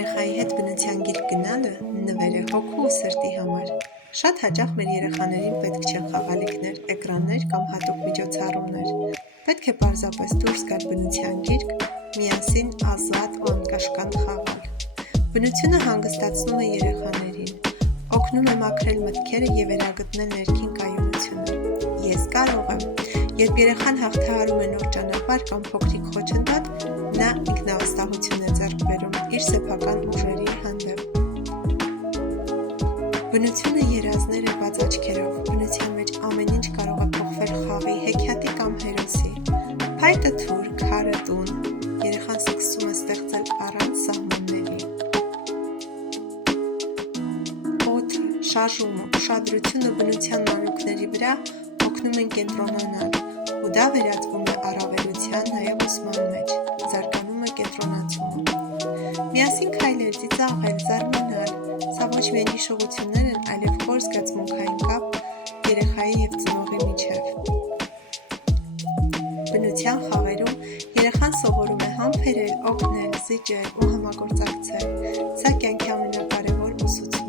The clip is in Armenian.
երեխայի հետ բնության գիրք գնալը նվեր է հոգու ու սրտի համար։ Շատ հաճախ մեր երեխաներին պետք չեն խաղալիքներ, էկրաններ կամ հատուկ միջոցառումներ։ Պետք է պարզապես դուրս գալ բնության գիրք, միասին ազատ ու անկաշկանդ խաղալ։ Բնությունը հանգստացնում է երեխաներին, օգնում է մաքրել մտքերը և վերագտնել ներքին կայունությունը։ Ես կարող եմ։ Երբ երեխան հաղթահարում է նոր ճանապարհ կամ փոքրիկ խոչընդոտ, նա ինքնավստահություն է ձեռք բերում իր սեփական ուժերի հանդեպ։ Բնությունը երազներ է բաց աչքերով, բնության մեջ ամեն ինչ կարող է փոխվել խաղի, հեքիաթի կամ հերոսի։ Փայտը թուր, քարը տուն, երեխան սկսում է ստեղծել առանց սահմանների։ Օդը, շարժումը, ուշադրությունը բնության մանրուքների վրա օգնում են կենտրոնանալ, ու դա վերածվում է առավելության, նաև ուսման մեջ, զարգանում է կենտրոնացումը։ Միասին քայլել, ծիծաղել, զարմանալ, սա ոչ միայն հիշողություններ են, այլև խոր զգացմունքային կապ երեխայի և ծնողի միջև։ Բնության խաղերում երեխան սովորում է համբերել, օգնել, զիջել ու համագործակցել։ Սա կյանքի ամենակարևոր ուսուցումն է։